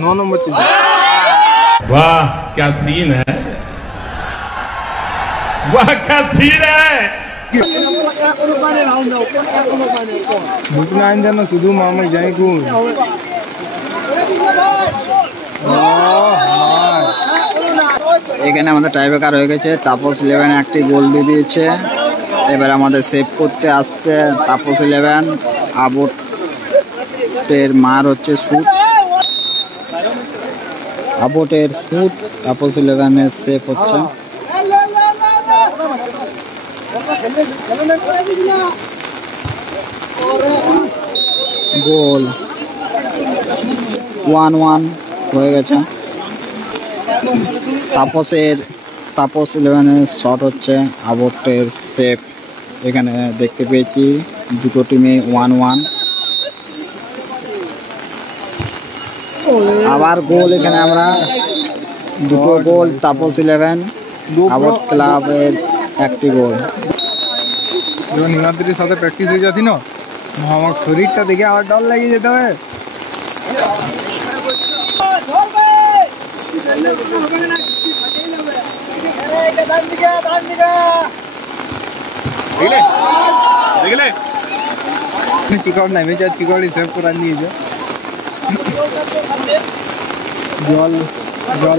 नौ number चीज। वाह क्या सीन है, वाह क्या सीन है। ঢুকনা আইন যেন শুধু মামাক যাই কোন এখানে আমাদের টাইব্রেকার হয়ে গেছে। তাপস 11 একটি গোল দিয়ে দিয়েছে। এবার আমাদের সেভ করতে আসছে তাপস 11। আবটের মার হচ্ছে শুট, আবটের শুট তাপস 11 সেভ হচ্ছে। গোল 1-1 হয়ে গেছে। তাপস 11 শট হচ্ছে, আবটের সেভ এখানে দেখতে পেয়েছি। দুটো টিমে 1-1। আবার গোল, এখানে আমরা দুটো গোল তাপস 11, আবট ক্লাবের একটি গোল। যখন হিমাদ্রির সাথে প্র্যাকটিস হয়ে যাচ্ছি না, আমার শরীরটা দেখে আবার ডর লাগিয়ে যেতে হবে। চিকট নেমেছে, চিকটই সেভ করে নিয়েছে। জল জল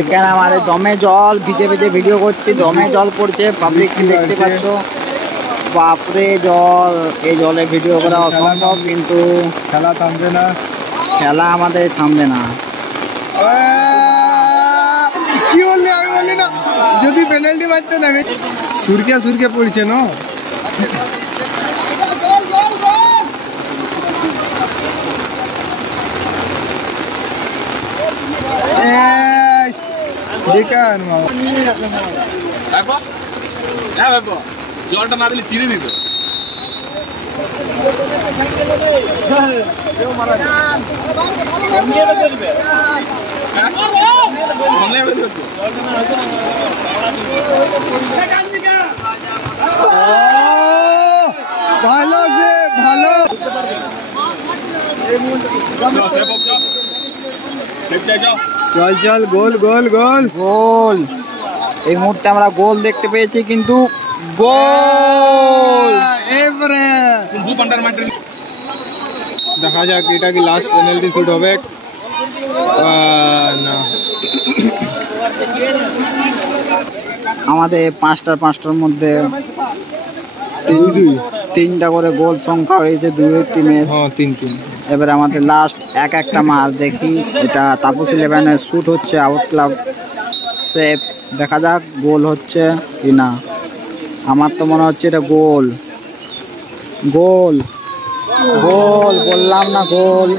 এখানে আমাদের দমে জল, ভিজে ভিজে ভিডিও করছি, দমে জল পড়ছে, পাবলিক দেখতে পাচ্ছ। বাপরে জল, এই জলে ভিডিও করা অসম্ভব, কিন্তু খেলা থামবে না, খেলা আমাদের থামবে না। কি বললি? আমি বললি না যদি পেনাল্টি মারতে না, সুরকিয়া সুরকে পড়ছে না। জলটা না দিলে চিনি দিত। ভালো সে ভালো। চল চল, গোল গোল গোল গোল। এই মুহূর্তে আমরা গোল দেখতে পেয়েছি, কিন্তু গোল এবারে দেখা যাক এটা কি লাস্ট পেনাল্টি শুট হবে না। আমাদের পাঁচটার মধ্যে তিনটা করে গোল সংখ্যা হয়েছে দুই টিমের। তিন। এবারে আমাদের লাস্ট একটা মার দেখি। এটা তাপস 11 শুট হচ্ছে, আউট ক্লাব সেভ। দেখা যাক গোল হচ্ছে কি না। আমার তো মনে হচ্ছে এটা গোল। গোল গোল বললাম না, গোল।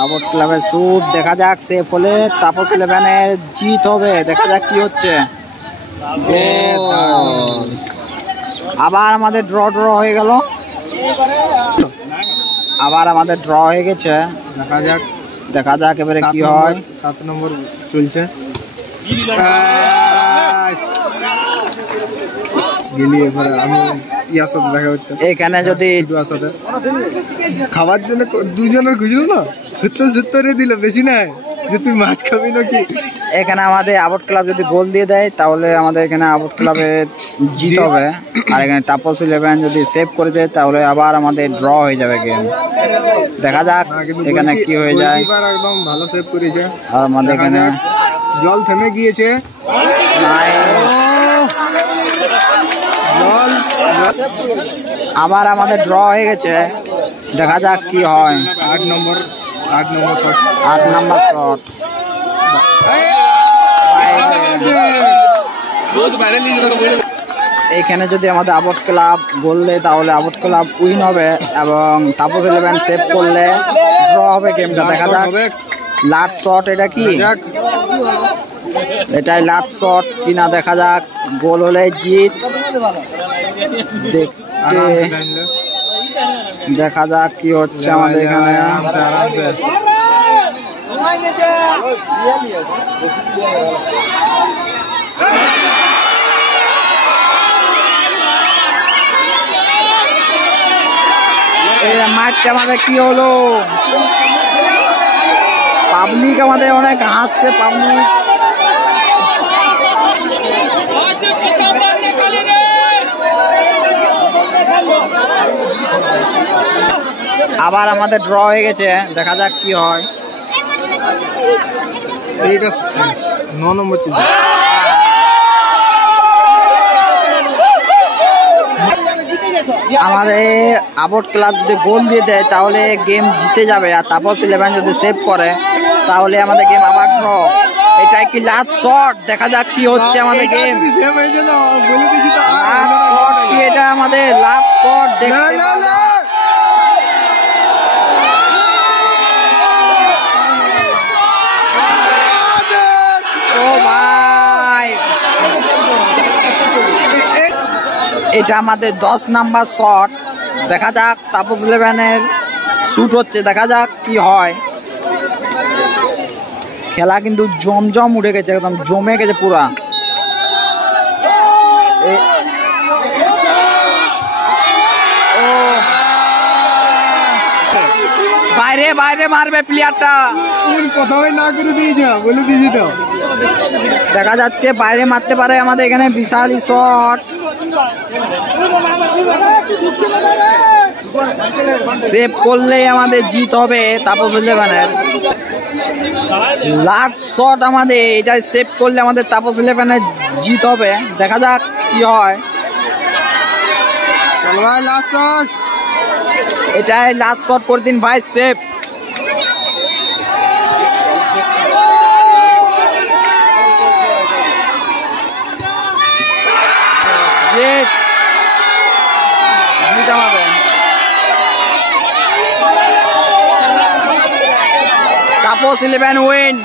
আউট ক্লাবের শুট, দেখা যাক সেভ হলে তাপস 11 জিত হবে। দেখা যাক কি হচ্ছে। আবার আমাদের ড্র হয়ে গেল, আবার আমাদের ড্র হয়ে গেছে। দেখা যাক এবারে কি হয়। 7 নম্বর চলছে। এখানে যদি খাবার জন্য দুজনের খুঁজল না, 70 দিল, বেশি নাই যে তুই মাছ খাবি নাকি। এখানে আমাদের আবট ক্লাব যদি গোল দিয়ে দেয় তাহলে আমাদের এখানে আবট ক্লাবের জিত হবে। আর এখানে তাপস 11 যদি সেভ করে দেয় তাহলে আবার আমাদের ড্র হয়ে যাবে গেম। দেখা যাক এখানে কি হয়ে যায়। একদম ভালো সেভ করেছে। আর আমাদের এখানে জল থেমে গিয়েছে। আবার আমাদের ড্র হয়ে গেছে। দেখা যাক কি হয়। 8 নম্বর শট। 8 নম্বর শট। এখানে যদি আমাদের আবট ক্লাব গোল দেয় তাহলে আবট ক্লাব উইন হবে, এবং তাপস 11 সেভ করলে ড্র হবে গেমটা। দেখা যাক লাস্ট শট এটা কি, এটাই লাস্ট শট কিনা দেখা যাক। গোল হলে জিত। দেখা যাক কি হচ্ছে আমাদের এখানে। মাঠটা আমাদের কি হলো? পাবলিক আমাদের অনেক হাসছে। পাবলিক আবার আমাদের ড্র হয়ে গেছে, দেখা যাক কি হয়। এইটা 9 নম্বর ছিল। আমাদের আবট ক্লাব যদি গোল দিয়ে দেয় তাহলে গেম জিতে যাবে, আর তাপস 11 যদি সেভ করে তাহলে আমাদের গেম আবার ড্র। এটাই কি লাস্ট শট? দেখা যাক কি হচ্ছে আমাদের গেম। লাস্ট শট কি এটা? আমাদের লাস্ট শট দেখতে ও ভাই, এটা আমাদের 10 নাম্বার শট। দেখা যাক তাপস 11-এর শুট হচ্ছে, দেখা যাক কি হয়। খেলা কিন্তু জমজম উঠে গেছে, একদম জমে গেছে পুরা। বাইরে বাইরে মারবে প্লেয়ারটা, কথাই না করে দিয়েছে, বলে দিয়েছি তো। দেখা যাচ্ছে বাইরে মারতে পারে আমাদের এখানে। বিশালই শট, সেভ করলেই আমাদের জিত হবে তাপস 11-এর। লাস্ট শট আমাদের, এটাই সেভ করলে আমাদের তাপস 11-এর জিত হবে। দেখা যাক কি হয়। চল ভাই লাস্ট শট, এটাই লাস্ট শট করে দিন ভাই, সেভ। জিত, জিত আমাদের। তাপস 11 উইন।